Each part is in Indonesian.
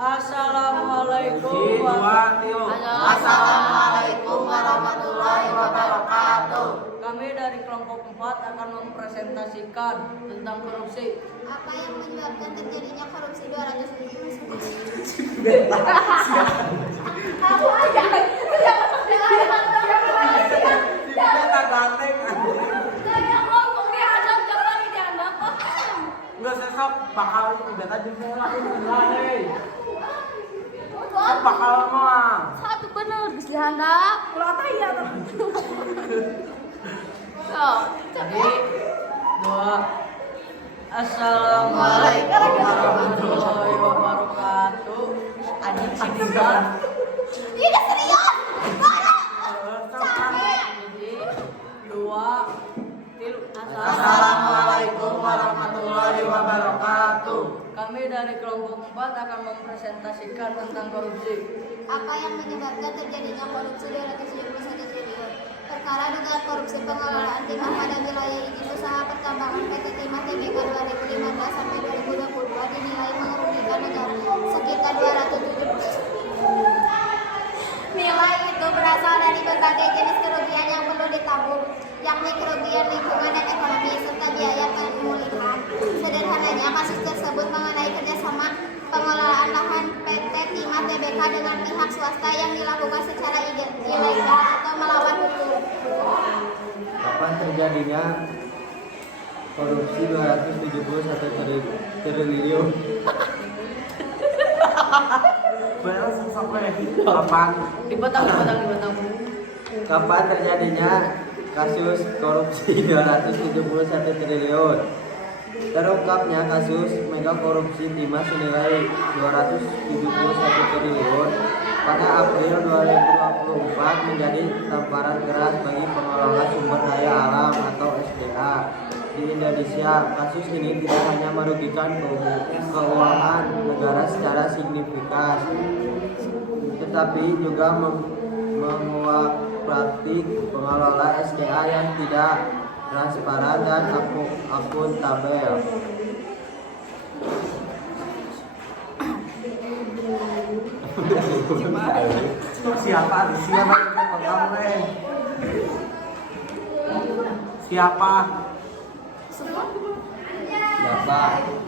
Assalamualaikum warahmatullahi wabarakatuh. Kami dari kelompok 4 akan mempresentasikan tentang korupsi. Apa yang menyebabkan terjadinya korupsi 279? Enggak sesok bakal beta jempol lagi. Bakal mah. Satu bener, geus dihandap. Kulo teh ya. So, Jadi, doa. Assalamualaikum warahmatullahi wabarakatuh. Anjing sih bisa. ini serius. Mana? Jadi, dua, tilu. Assalamualaikum warahmatullahi wabarakatuh. Kami dari kelompok 4 akan mempresentasikan tentang korupsi. Apa yang menyebabkan terjadinya korupsi 271 triliun? Perkara dugaan korupsi pengelolaan timah pada wilayah izin usaha pertambangan PT Timah Tbk 2015 sampai 2022 dinilai merugikan negara sekitar 270. Nilai itu berasal dari berbagai jenis kerugian yang perlu ditanggung, yakni kerugian lingkungan dan ekonomi serta biaya pemulihan. Sederhananya, kasus tersebut mengenai kerjasama pengelolaan lahan PT Timah Tbk dengan pihak swasta yang dilakukan secara ilegal atau melawan hukum. Kapan terjadinya korupsi 271 triliun? Beres sampai kapan? Dipotong. Kapan terjadinya kasus korupsi 271 triliun? Terungkapnya kasus mega korupsi timah senilai 271 triliun pada April 2024 menjadi tamparan keras bagi pengelola sumber daya alam atau SDA di Indonesia. Kasus ini tidak hanya merugikan keuangan negara secara signifikan, tetapi juga menguak praktik pengelola SDA yang tidak transparan dan akuntabel. Siapa yang ngomong leh? Siapa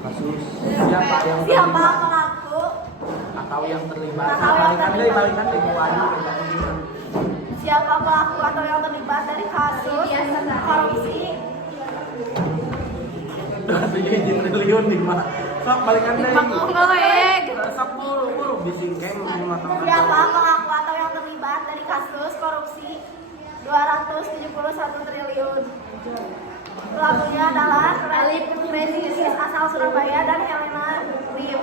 Kasus Siapa pelaku? atau yang terlibat? Atau yang terlibat. Balikan deh gua aja. Siapa pelaku atau yang terlibat dari kasus korupsi? 271 triliun nih mah. Sok balikan deh. Sok buru bisingkeng teman-teman. Siapa pelaku atau yang terlibat dari kasus korupsi 271 triliun? Pelakunya adalah Rezi asal Surabaya dan Helena Lim.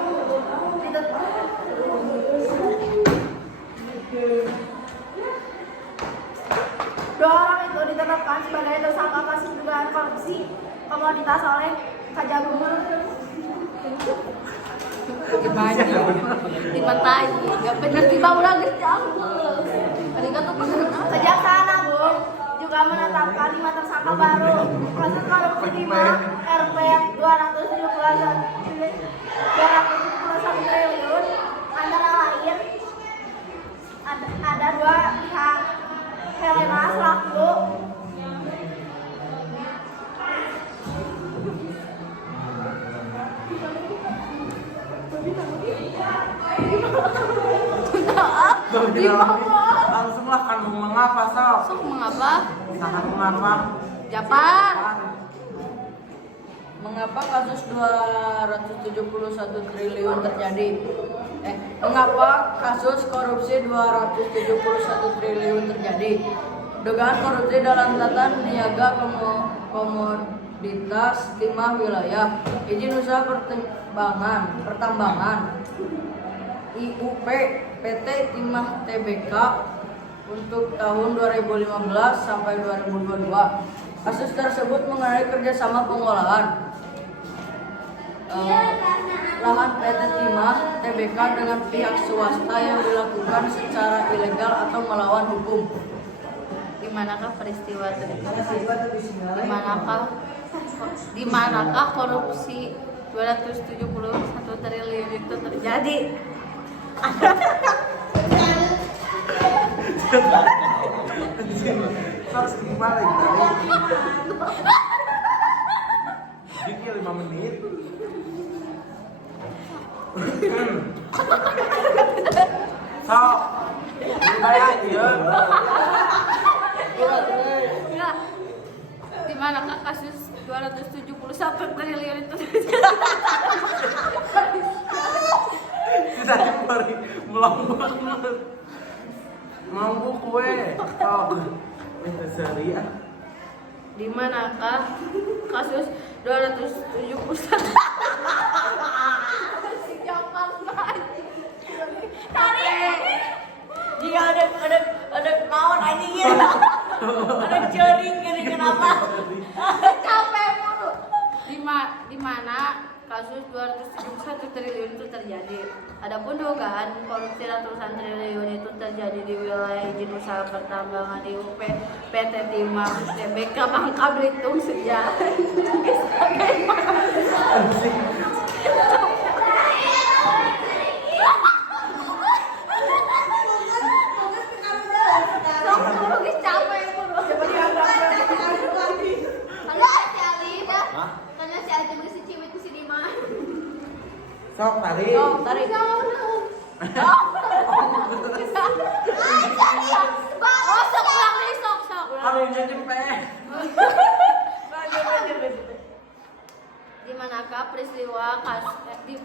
Dua orang itu ditetapkan sebagai tersangka kasus dugaan korupsi komoditas oleh Kejagung. Dipatai, nggak bener tiba udah gejang. Kejaksaan Agung juga menetapkan 5 tersangka baru kasus korupsi timah Rp 271 triliun, antara lain ada 2 pihak, Helena selaku Langsunglah kan mengapa sok? Sok mengapa? Sangat mengapa? Japan. Mengapa kasus 271 triliun terjadi? Mengapa kasus korupsi 271 triliun terjadi? Dugaan korupsi dalam tata niaga komoditas timah wilayah, izin usaha pertambangan, IUP PT Timah Tbk untuk tahun 2015 sampai 2022. Kasus tersebut mengenai kerjasama pengolahan lahan PT Timah Tbk dengan pihak swasta yang dilakukan secara ilegal atau melawan hukum. Di manakah peristiwa tersebut? Di manakah korupsi 271 triliun itu terjadi? Terus gimana gitu? Dikit 5 menit. So, gimana aja? Enggak. Di manakah kasus 271 triliun itu? Kita kembali melambang mampu kue. Oh, itu sehari ya. Di manakah kasus 271 si Japan lagi. Jika ada lawan anjing ya. Ada jaring gini kenapa? Capek mulu. Di mana kasus 271 triliun itu terjadi. Adapun dugaan korupsi ratusan triliun itu terjadi di wilayah izin usaha pertambangan di UP PT Timah TBK Bangka Belitung sejak capek mulu. Halo si Ali dah. Tanya si Ali juga si Cimet si Dima. Sok tadi. Oh, tarik. Oh, sok ulang nih, sok. Kalau jadi peh. Di manakah peristiwa di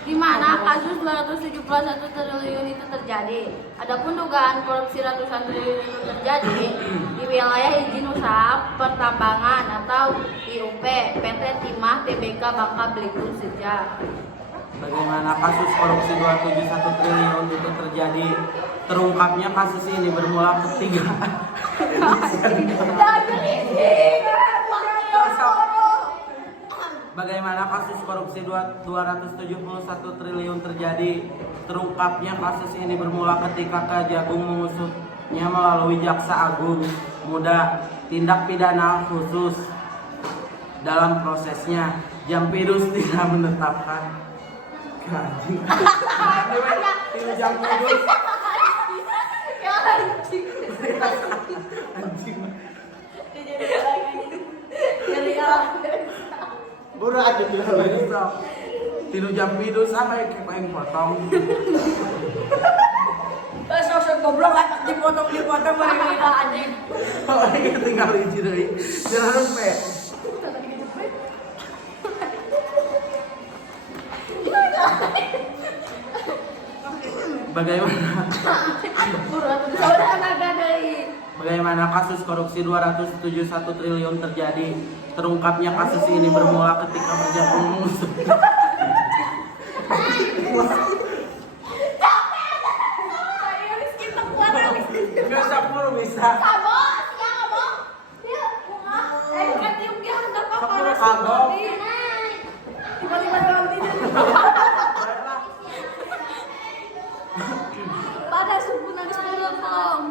Di mana kasus 271 triliun itu terjadi. Adapun dugaan korupsi ratusan triliun itu terjadi di wilayah izin usaha pertambangan atau IUP PT Timah TBK Bangka Belitung sejak. Bagaimana kasus korupsi 271 triliun itu terjadi? Terungkapnya kasus ini bermula ketika Bagaimana kasus korupsi 271 triliun terjadi? Terungkapnya kasus ini bermula ketika Kejagung mengusutnya melalui Jaksa Agung Muda tindak pidana khusus. Dalam prosesnya, Jampidus tidak menetapkan gaji. Jampidus Buru ada bilang. Tinu Jampidus apa yang kayak potong? Sosok goblok kan dipotong mereka anjing. Oh, ini tinggal izin deui. Jangan pe. Bagaimana kasus korupsi 271 triliun terjadi? Terungkapnya kasus ini bermula ketika Kejagung mengusut. Nggak sepuluh bisa. Sepuluh kagok. Pada subuh nangis dulu tolong.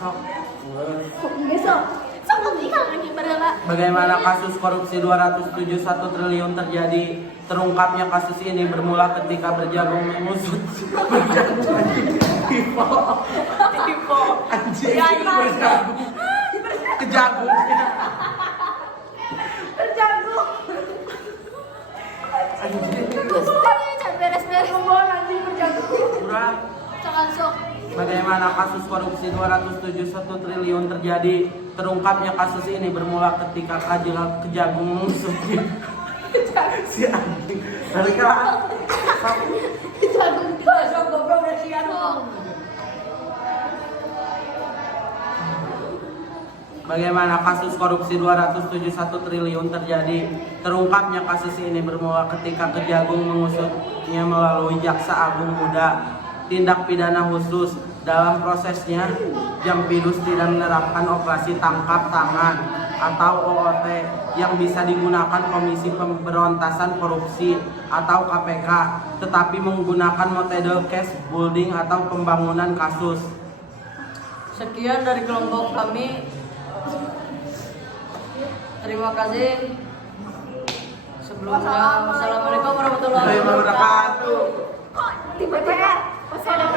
Sok. Bagaimana Bagaimana kasus korupsi 271 triliun terjadi? Terungkapnya kasus ini bermula ketika Berjagung mengusut. Tipe anjing Berjagung. Kejagung. Kurang. Bagaimana kasus korupsi 271 triliun terjadi? Terungkapnya kasus ini bermula ketika Kejagung mengusut si anjing. Dari kala Bagaimana kasus korupsi 271 triliun terjadi? Terungkapnya kasus ini bermula ketika Kejagung mengusutnya melalui Jaksa Agung Muda tindak pidana khusus. Dalam prosesnya, Jampidus tidak menerapkan operasi tangkap tangan atau OOT yang bisa digunakan Komisi Pemberantasan Korupsi atau KPK, tetapi menggunakan metode case building atau pembangunan kasus. Sekian dari kelompok kami. Terima kasih. Sebelumnya, wassalamualaikum warahmatullahi wabarakatuh. Tiba-tiba, pas ada